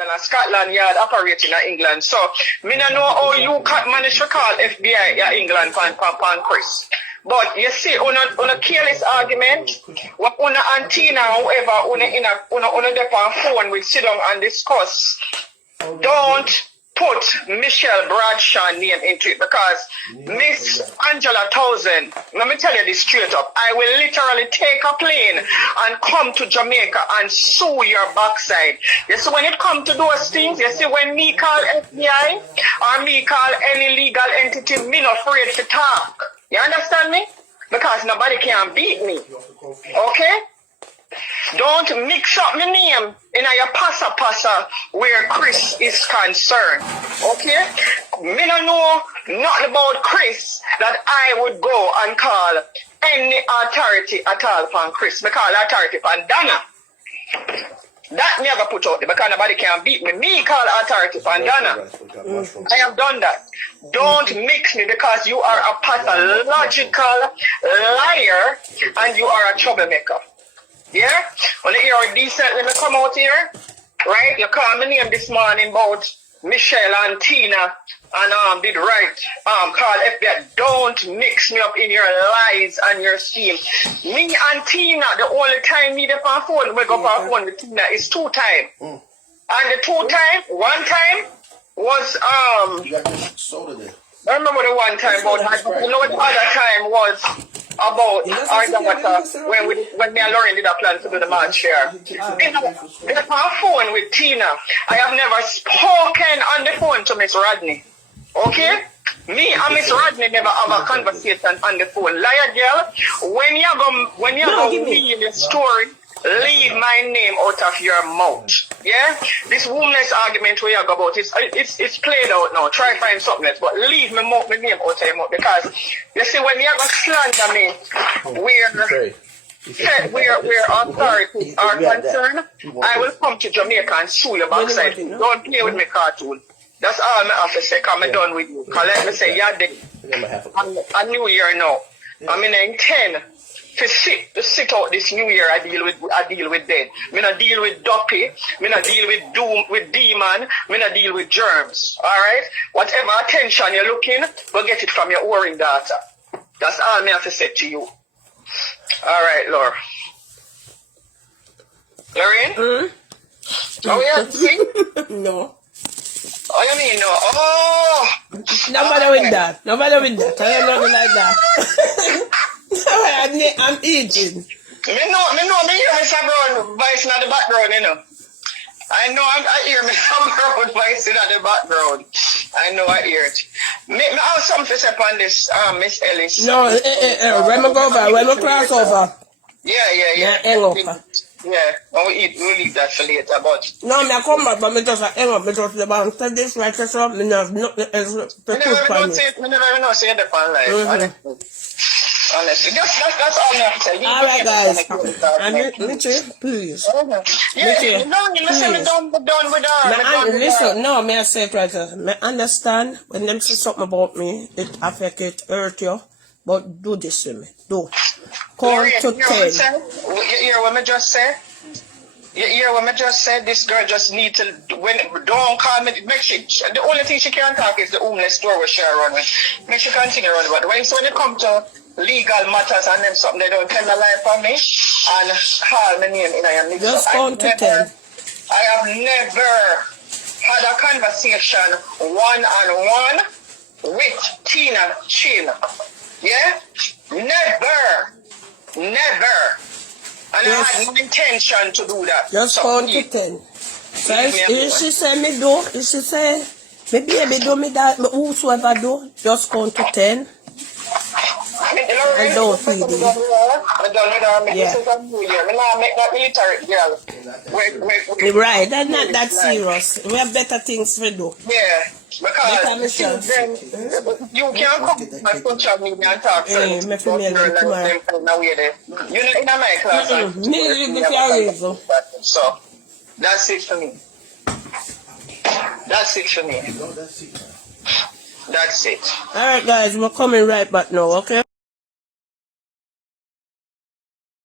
England and Scotland Yard operating in England. So, me don't know how you manage to call FBI in England pan Chris. But you see, on a careless argument, what on a Aunty now, whoever, on a depend phone will sit down and discuss. Don't put Michelle Bradshaw name into it because Miss Angela Thousand, let me tell you this straight up, I will literally take a plane and come to Jamaica and sue your backside. You see, when it comes to those things, you see, when me call FBI or me call any legal entity, me not afraid to talk. You understand me? Because nobody can beat me. Okay? Don't mix up my name in your passa where Chris is concerned. Okay? Me don't know nothing about Chris that I would go and call any authority at all upon Chris. Me call authority upon Donna. That never put out there because nobody can beat me. Me call authority upon Donna. I have done that. Don't mix me because you are a pathological liar and you are a troublemaker. Yeah? When you hear decently me come out here, right? You call my name this morning about Michelle and Tina and did right. Call FBI. Don't mix me up in your lies and your scheme. Me and Tina, the only time me the phone, we go on phone with Tina is 2 times. And the 2 times, 1 time was You got this soda there. I remember the 1 time about you know what the other time was about our daughter when me and Lauren did a plan to do the match here. The phone with Tina. I have never spoken on the phone to Miss Rodney. Okay? Me and Miss Rodney never have a conversation on the phone. Liar girl, when you go read the story, leave my name out of your mouth. Yeah? This woman's argument where you go about it's played out now. Try find something else, but leave my name out of your mouth because you see when you go slander me where authorities are concerned, I will come to Jamaica and sue your backside. Don't play with me cartoon. That's all I have to say, because I'm done with you. Because let me say, yeah, a new year now. I'm in 10 to sit out this new year. I deal with dead. Me not deal with duppy. Me not deal with doom, with demon. Me not deal with germs. Alright? Whatever attention you're looking, go get it from your whoring daughter. That's all I have to say to you. Alright, Laura. Lorraine? Oh, yeah, see? No. Oh, you mean no? Oh! Nobody with that. Nobody with that. I don't know like that. I'm eating. Me hear Mr. Brown voice in the background, you know. I know I hear Mr. Brown voice in the background. I know I hear it. Me have something to say on this, Miss Ellis. No, when we go over, when we cross over. Yeah. Hang up. Yeah, we'll leave that for later, but... No, I come back, but I just hang up, because the bank said this like this up, I have nothing else to choose from me. I never even know say the fan life, honestly. That's all I have to say. Alright, guys. And Mitchell, please. Yeah, you listen, me done with her. Listen, no, may I say it right there. I understand when them say something about me, it affect it, hurt you, but do this to me. Do. Call to 10. You hear what I just say? You hear what I just said? This girl just need to, don't call me, make she, the only thing she can talk is the homeless store where she run with. Make she continue running. But when you come to legal matters and them something, they don't tell a lie for me and call my name in a mix. Just count to 10. I have never had a conversation one-on-one with Tina Chin. Yeah? Never. And yes. I had no intention to do that. Just count to 10. So if she say me do, if she say, me baby do me that, whosoever do, just count to 10. I don't feed it. Yeah. Right, that's not that serious. We have better things to do. Yeah. Because you can't come and punch on me and talk to me. You know, in my class. So, that's it for me. That's it. Alright guys, we're coming right back now, okay?